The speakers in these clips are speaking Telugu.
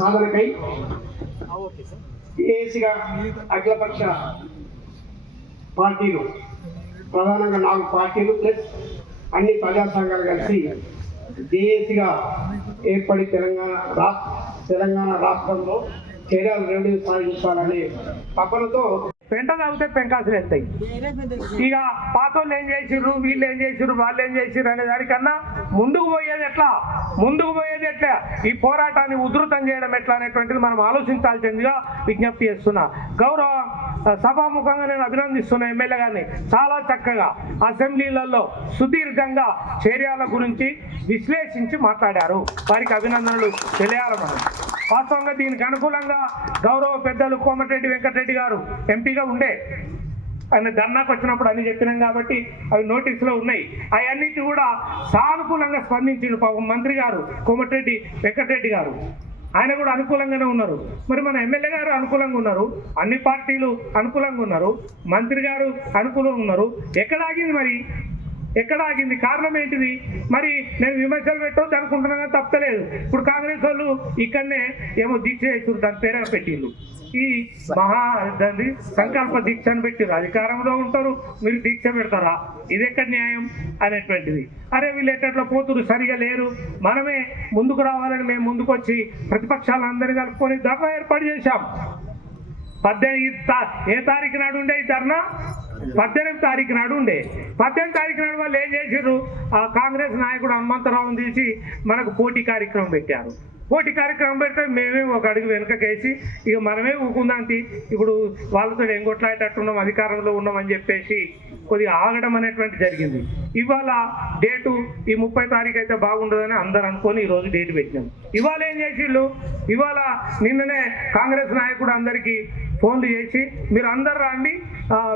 సాధనకై ఏసీగా అఖిలపక్ష పార్టీలు ప్రధానంగా 4 పార్టీలు ప్లస్ అన్ని ప్రజా సంఘాలు కలిసి జేఏసీగా ఏర్పడి తెలంగాణ రాష్ట్రంలో చర్యలు రెవెన్యూ సాధించాలనే తపనతో పెంట తాగితే పెంకాసులు వెళ్తాయి. ఇక పాతోళ్ళు ఏం చేసిర్రు, వీళ్ళు ఏం చేసిర్రు, వాళ్ళు ఏం చేసిర్రు అనే దానికన్నా ముందుకు పోయేది ఎట్లా, ఈ పోరాటాన్ని ఉధృతం చేయడం ఎట్లా అనేటువంటిది మనం ఆలోచించాల్సిందిగా విజ్ఞప్తి చేస్తున్నా. గౌరవ సభాముఖంగా నేను అభినందిస్తున్నా ఎమ్మెల్యే గారిని. చాలా చక్కగా అసెంబ్లీలలో సుదీర్ఘంగా చర్యల గురించి విశ్లేషించి మాట్లాడారు. వారికి అభినందనలు తెలియాలి. మనం వాస్తవంగా దీనికి అనుకూలంగా గౌరవ పెద్దలు కోమటిరెడ్డి వెంకటరెడ్డి గారు ఎంపీగా ఉండే ఆయన ధర్నాకు వచ్చినప్పుడు అన్ని చెప్పినాం కాబట్టి అవి నోటీసులో ఉన్నాయి. అవన్నిటి కూడా సానుకూలంగా స్పందించిండు పాపం మంత్రి గారు కోమటిరెడ్డి వెంకటరెడ్డి గారు. ఆయన కూడా అనుకూలంగానే ఉన్నారు. మరి మన ఎమ్మెల్యే గారు అనుకూలంగా ఉన్నారు, అన్ని పార్టీలు అనుకూలంగా ఉన్నారు, మంత్రి గారు అనుకూలంగా ఉన్నారు. ఎక్కడ ఆగింది? కారణం ఏంటిది? మరి నేను విమర్శలు పెట్టొద్దు అనుకుంటున్నా, తప్పలేదు. ఇప్పుడు కాంగ్రెస్ వాళ్ళు ఇక్కడనే ఏమో దీక్ష చేస్తున్నారు, దాని పేరు పెట్టిండ్రు. ఈ సంకల్ప దీక్ష అని పెట్టారు. అధికారంలో ఉంటారు, మీరు దీక్ష పెడతారా? ఇది ఎక్కడ న్యాయం అనేటువంటిది. అరే వీళ్ళు ఎట్లా పోతురు, సరిగా లేరు, మనమే ముందుకు రావాలని మేము ముందుకు వచ్చి ప్రతిపక్షాలందరినీ కలుపుకొని ధర్నా ఏర్పాటు చేశాం. 18 ఏ తారీఖు నాడు ఉండే ఈ ధర్నా? 18 తారీఖు నాడు ఉండే. 18 తారీఖు నాడు వాళ్ళు ఏం చేశారు? ఆ కాంగ్రెస్ నాయకుడు హనుమంతరావుని తీసి మనకు పోటీ కార్యక్రమం పెట్టారు. పోటీ కార్యక్రమం పెడితే మేమే ఒక అడుగు వెనుకకేసి ఇక మనమే ఊకుందాంతి, ఇప్పుడు వాళ్ళతో ఏం కొట్లాడేటట్టున్నాం, అధికారంలో ఉన్నామని చెప్పేసి కొద్దిగా ఆగడం అనేటువంటి జరిగింది. ఇవాళ డేటు ఈ 30 తారీఖు అయితే బాగుండదని అందరు అనుకొని ఈరోజు డేట్ పెట్టినాం. ఇవాళ ఏం చేసిళ్ళు? ఇవాళ నిన్ననే కాంగ్రెస్ నాయకుడు అందరికీ ఫోన్లు చేసి మీరు అందరు రండి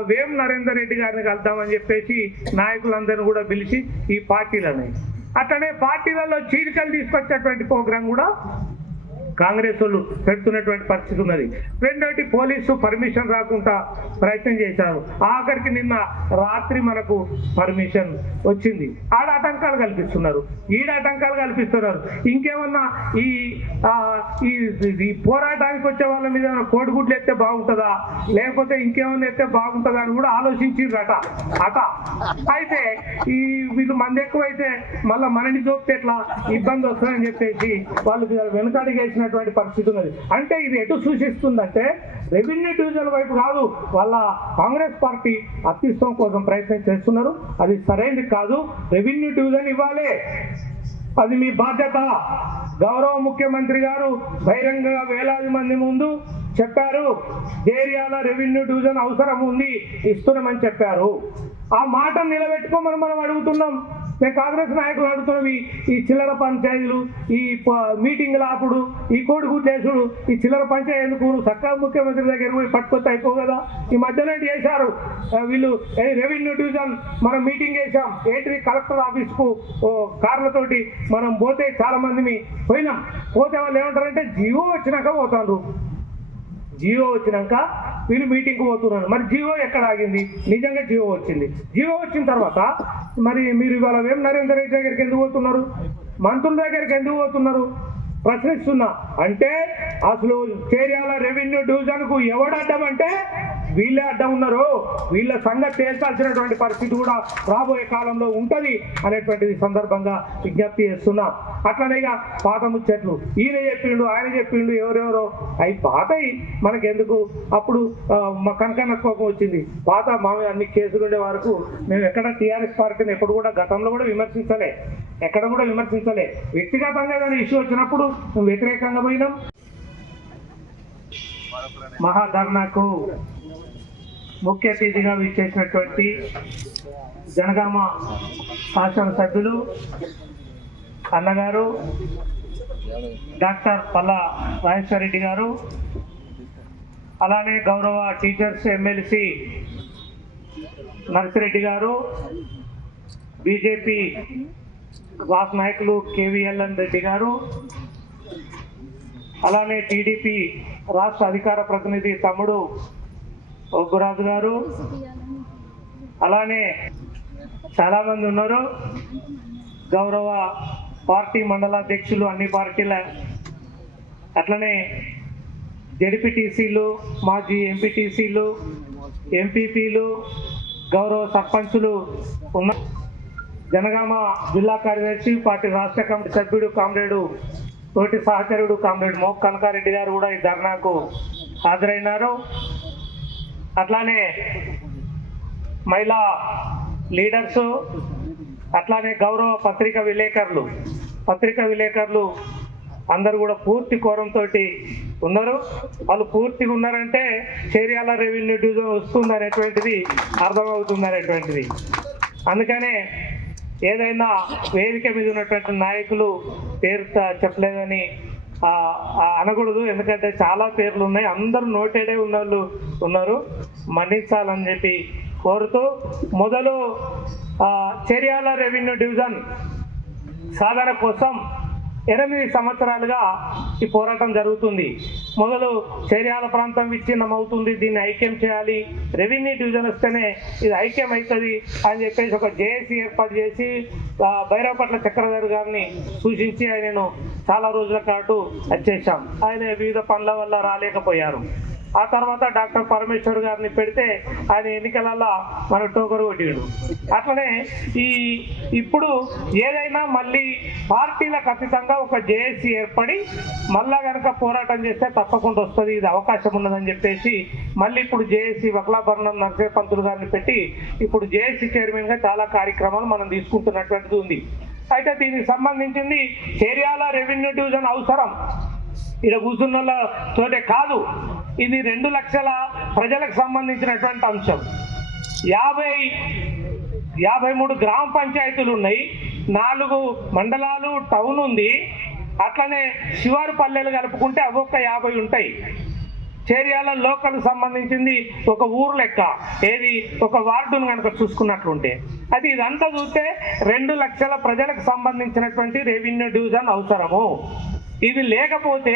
వేం నరేందర్ రెడ్డి గారిని కలుద్దామని చెప్పేసి నాయకులందరినీ కూడా పిలిచి ఈ పార్టీలని అట్లనే పార్టీలలో చీలికలు తీసుకొచ్చేటువంటి ప్రోగ్రాం కూడా కాంగ్రెస్ వాళ్ళు పెడుతున్నటువంటి పరిస్థితి ఉన్నది. రెండోటి పోలీసు పర్మిషన్ రాకుండా ప్రయత్నం చేశారు. ఆఖరికి నిన్న రాత్రి మనకు పర్మిషన్ వచ్చింది. ఆడ ఆటంకాలు కల్పిస్తున్నారు, ఈడ ఆటంకాలు కల్పిస్తున్నారు. ఇంకేమన్నా ఈ పోరాటానికి వచ్చే వాళ్ళ మీద కోడిగుడ్లు ఎత్తే బాగుంటుందా, లేకపోతే ఇంకేమన్నా ఎత్తే బాగుంటుందా అని కూడా ఆలోచించారట. అయితే ఈ వీళ్ళు మంది ఎక్కువైతే మళ్ళీ మనని చూపితే ఎట్లా ఇబ్బంది వస్తుందని చెప్పేసి వాళ్ళు వెనుకడిగేసిన పరిస్థితి ఉన్నది. అంటే ఇది ఎటు సూచిస్తుందంటే రెవెన్యూ డివిజన్ వైపు కాదు, వాళ్ళ కాంగ్రెస్ పార్టీ అత్యుత్సవం కోసం ప్రయత్నం చేస్తున్నారు. అది సరైనది కాదు. రెవెన్యూ డివిజన్ ఇవ్వాలి, అది మీ బాధ్యత. గౌరవ ముఖ్యమంత్రి గారు బహిరంగంగా వేలాది మంది ముందు చెప్పారు, ఏరియాలో రెవెన్యూ డివిజన్ అవసరం ఉంది, ఇస్తున్నామని చెప్పారు. ఆ మాట నిలబెట్టుకోమని మనం అడుగుతున్నాం. మేము కాంగ్రెస్ నాయకులు అడుగుతున్నాం. ఈ చిల్లర పంచాయతీలు, ఈ మీటింగ్లు ఆపుడు, ఈ కోడిగుడ్లేసుడు, ఈ చిల్లర పంచాయతీ ఎందుకు? చక్కగా ముఖ్యమంత్రి దగ్గర పోయి పట్టుకొస్తే అయిపో కదా. ఈ మధ్యలో చేశారు వీళ్ళు, రెవెన్యూ డివిజన్ మనం మీటింగ్ చేశాం, ఏంటిది కలెక్టర్ ఆఫీస్కు కార్లతోటి మనం పోతే చాలా మంది పోయినాం. పోతే వాళ్ళు ఏమంటారంటే జీవో వచ్చినాక పోతారు, జీవో వచ్చినాక వీళ్ళు మీటింగ్కి పోతున్నారు. మరి జీవో ఎక్కడ ఆగింది? నిజంగా జీవో వచ్చింది. జీవో వచ్చిన తర్వాత మరి మీరు ఇవాళ వేం నరేందర్ రెడ్డి దగ్గరికి ఎందుకు పోతున్నారు? మంత్రుల దగ్గరికి ఎందుకు పోతున్నారు? ప్రశ్నిస్తున్నా. అంటే అసలు చేర్యాల రెవెన్యూ డివిజన్ కు ఎవడు అడ్డం అంటే వీళ్ళే అడ్డం ఉన్నారు. వీళ్ళ సంగతి తేల్చాల్సినటువంటి పరిస్థితి కూడా రాబోయే కాలంలో ఉంటది అనేటువంటిది సందర్భంగా విజ్ఞప్తి చేస్తున్నా. అట్లనే ఇక పాత ముచ్చట్లు ఈయన చెప్పిండు, ఆయన చెప్పిండు, ఎవరెవరో అవి పాతయి మనకెందుకు. అప్పుడు మా కనకన్న కోపం వచ్చింది. పాత మా అన్ని కేసులు ఉండే వరకు మేము ఎక్కడ టీఆర్ఎస్ పార్టీని ఎప్పుడు కూడా గతంలో కూడా విమర్శించలే, ఎక్కడ కూడా విమర్శించలే. వ్యక్తిగతంగా ఏదైనా ఇష్యూ వచ్చినప్పుడు మేము వ్యతిరేకంగా పోయినాం. మహాధర్నాకు ముఖ్య అతిథిగా విచ్చేసినటువంటి జనగామ శాసనసభ్యులు అన్నగారు డాక్టర్ పల్లా రాజేశ్వరరెడ్డి గారు, అలానే గౌరవ టీచర్స్ ఎమ్మెల్సీ నర్సిరెడ్డి గారు, బీజేపీ రాష్ట్ర నాయకులు కేవీఎల్ఎన్ రెడ్డి గారు, అలానే టీడీపీ రాష్ట్ర అధికార ప్రతినిధి తమ్ముడు ఒగ్గురాజు గారు, అలానే చాలామంది ఉన్నారు. గౌరవ పార్టీ మండలాధ్యక్షులు అన్ని పార్టీల, అట్లనే జెడ్పీటీసీలు, మాజీ ఎంపీటీసీలు, ఎంపీపీలు, గౌరవ సర్పంచులు ఉన్న జనగామ జిల్లా కార్యదర్శి, పార్టీ రాష్ట్ర కమిటీ సభ్యుడు కామ్రేడు తోటి సహచరుడు కామ్రేడ్ మోక్ కనకారెడ్డి గారు కూడా ఈ ధర్నాకు హాజరైనారు. అట్లానే మహిళా లీడర్సు, అట్లానే గౌరవ పత్రికా విలేకరులు అందరూ కూడా పూర్తి కోరంతో ఉన్నారు. వాళ్ళు పూర్తిగా ఉన్నారంటే చేర్యాల రెవెన్యూ డివిజన్ వస్తుంది అనేటువంటిది అర్థమవుతుంది అనేటువంటిది. అందుకనే ఏదైనా వేదిక మీద ఉన్నటువంటి నాయకులు పేరు చెప్పలేదని అనకూడదు, ఎందుకంటే చాలా పేర్లు ఉన్నాయి. అందరూ నోటెడే ఉన్నోళ్ళు ఉన్నారు, మన్నించాలని చెప్పి కోరుతూ మొదలు చేర్యాల రెవెన్యూ డివిజన్ సాధన కోసం 8 సంవత్సరాలుగా ఈ పోరాటం జరుగుతుంది. మొదలు చేర్యాల ప్రాంతం విచ్ఛిన్నం అవుతుంది, దీన్ని ఐక్యం చేయాలి, రెవెన్యూ డివిజన్ వస్తేనే ఇది ఐక్యం అవుతుంది అని చెప్పేసి ఒక జేఏసీ ఏర్పాటు చేసి భైరవపట్ల చక్రధర్ గారిని సూచించి ఆయనను చాలా రోజుల పాటు వచ్చేసాం. ఆయన వివిధ పనుల వల్ల రాలేకపోయారు. ఆ తర్వాత డాక్టర్ పరమేశ్వర్ గారిని పెడితే ఆయన ఎన్నికలలో మన టోకరు కొట్టిండు. అట్లనే ఇప్పుడు ఏదైనా మళ్ళీ పార్టీలకు అతీతంగా ఒక జేఏసీ ఏర్పడి మళ్ళా కనుక పోరాటం చేస్తే తప్పకుండా వస్తుంది, ఇది అవకాశం ఉన్నదని చెప్పేసి మళ్ళీ ఇప్పుడు జేఏసీ వకలాభరణం నరసింహ పంతులు గారిని పెట్టి ఇప్పుడు జేఏసీ చైర్మన్గా చాలా కార్యక్రమాలు మనం తీసుకుంటున్నటువంటిది ఉంది. అయితే దీనికి సంబంధించింది చేర్యాల రెవెన్యూ డివిజన్ అవసరం ఇక్కడ కూర్చున్నతోటే కాదు, ఇది 2 లక్షల ప్రజలకు సంబంధించినటువంటి అంశం. 53 గ్రామ పంచాయతీలు ఉన్నాయి, 4 మండలాలు, టౌన్ ఉంది, అట్లనే శివారు పల్లెలు కలుపుకుంటే అవొక్క 50 ఉంటాయి. చేర్యాల లోకల్ సంబంధించింది ఒక ఊరు లెక్క, ఏది ఒక వార్డును కనుక చూసుకున్నట్లుంటే అది ఇదంతా చూస్తే 2 లక్షల ప్రజలకు సంబంధించినటువంటి రెవెన్యూ డివిజన్ అవసరము. ఇది లేకపోతే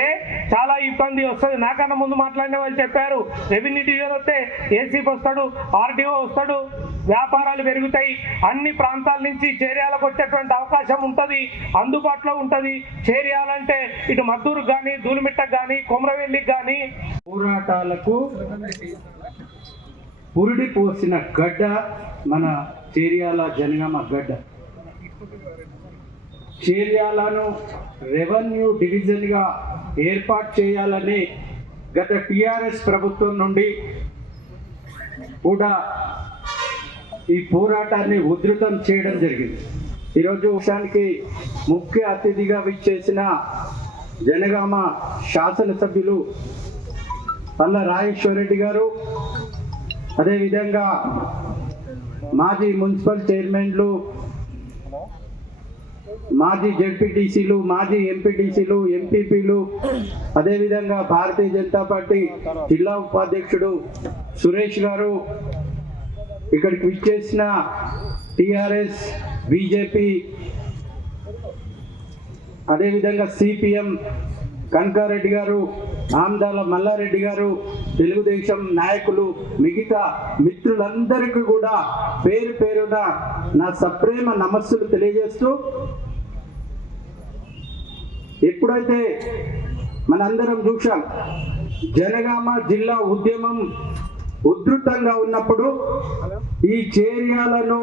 చాలా ఇబ్బంది వస్తుంది. నాకన్నా ముందు మాట్లాడిన వాళ్ళు చెప్పారు, రెవెన్యూ డివిజన్ వస్తే ఏసీపీ వస్తాడు, ఆర్డీఓ వస్తాడు, వ్యాపారాలు పెరుగుతాయి, అన్ని ప్రాంతాల నుంచి చేర్యాలకు వచ్చేటువంటి అవకాశం ఉంటుంది, అందుబాటులో ఉంటుంది. చేర్యాలంటే ఇటు మద్దూరుకు కానీ, దూలిమిట్టకు కానీ, కొమరవెల్లికి కానీ పోరాటాలకు పురిడి పోసిన గడ్డ మన చేర్యాల జనగామ గడ్డ. చేర్యాలను రెవెన్యూ డివిజన్గా ఏర్పాటు చేయాలని గత టీఆర్ఎస్ ప్రభుత్వం నుండి కూడా ఈ పోరాటాన్ని ఉధృతం చేయడం జరిగింది. ఈరోజు విషయానికి ముఖ్య అతిథిగా విచ్చేసిన జనగామ శాసనసభ్యులు పల్లా రాజేశ్వరరెడ్డి గారు, అదేవిధంగా మాజీ మున్సిపల్ చైర్మన్లు, మాజీ జెడ్పీటీసీలు, మాజీ ఎంపీటీసీలు, ఎంపీపీలు, అదేవిధంగా భారతీయ జనతా పార్టీ జిల్లా ఉపాధ్యక్షుడు సురేష్ గారు, ఇక్కడికి విచ్చేసిన టీఆర్ఎస్, బీజేపీ, అదేవిధంగా సిపిఎం కనకారెడ్డి గారు, ఆమ్దాల మల్లారెడ్డి గారు, తెలుగుదేశం నాయకులు, మిగతా మిత్రులందరికీ కూడా పేరు పేరున నా సప్రేమ నమస్సులు తెలియజేస్తూ ఎప్పుడైతే మనందరం చూసాం జనగామ జిల్లా ఉద్యమం ఉధృతంగా ఉన్నప్పుడు ఈ చేర్యాలను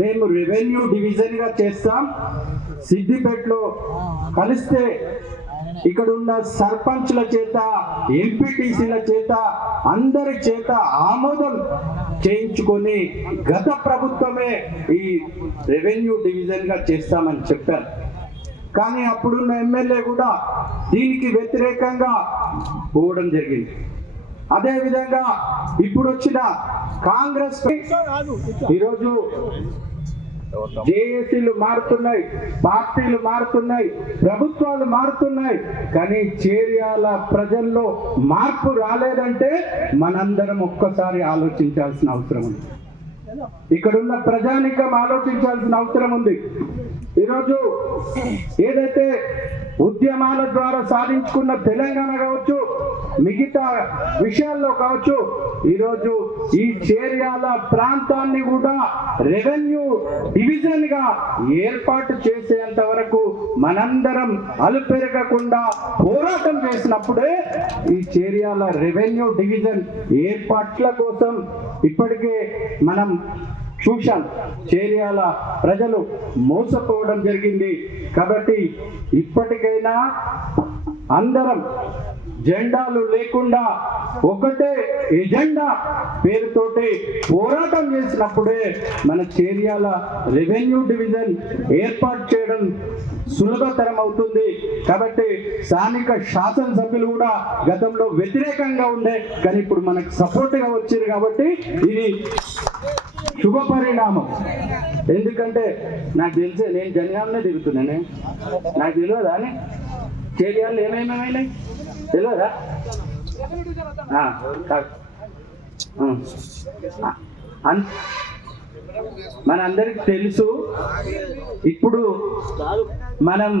మేము రెవెన్యూ డివిజన్గా చేస్తాం, సిద్దిపేటలో కలిస్తే ఇక్కడ ఉన్న సర్పంచ్ల చేత ఎంపీటీసీల చేత అందరి చేత ఆమోదం చేయించుకొని గత ప్రభుత్వమే ఈ రెవెన్యూ డివిజన్గా చేస్తామని చెప్పారు. కానీ అప్పుడున్న ఎమ్మెల్యే కూడా దీనికి వ్యతిరేకంగా పోవడం జరిగింది. అదేవిధంగా ఇప్పుడు వచ్చిన కాంగ్రెస్ ఈరోజు జేఏసీలు మారుతున్నాయి, పార్టీలు మారుతున్నాయి, ప్రభుత్వాలు మారుతున్నాయి, కానీ చేర్యాల ప్రజల్లో మార్పు రాలేదంటే మనందరం ఒక్కసారి ఆలోచించాల్సిన అవసరం ఉంది. ఇక్కడున్న ప్రజానికం ఆలోచించాల్సిన అవసరం ఉంది. ఈరోజు ఏదైతే ఉద్యమాల ద్వారా సాధించుకున్న తెలంగాణ కావచ్చు, మిగతా విషయాల్లో కావచ్చు, ఈరోజు ఈ చేర్యాల ప్రాంతాన్ని కూడా రెవెన్యూ డివిజన్ గా ఏర్పాటు చేసేంత వరకు మనందరం అలుపెరగకుండా పోరాటం చేసినప్పుడే ఈ చేర్యాల రెవెన్యూ డివిజన్ ఏర్పాట్ల కోసం ఇప్పటికే మనం చూశాం చేర్యాల ప్రజలు మోసపోవడం జరిగింది. కాబట్టి ఇప్పటికైనా అందరం జెండాలు లేకుండా ఒకటే ఎజెండా పేరుతోటి పోరాటం చేసినప్పుడే మన చేర్యాల రెవెన్యూ డివిజన్ ఏర్పాటు చేయడం సులభతరం అవుతుంది. కాబట్టి స్థానిక శాసనసభ్యులు కూడా గతంలో వ్యతిరేకంగా ఉండే, కానీ ఇప్పుడు మనకు సపోర్ట్గా వచ్చారు. కాబట్టి ఇది శుభ పరిణామం. ఎందుకంటే నాకు తెలిసే నేను జనగామనే తిరుగుతున్నాను, నాకు తెలియదా అని చేర్యాలు ఏమేమైనాయి తెలియదా? మనందరికి తెలుసు. ఇప్పుడు మనం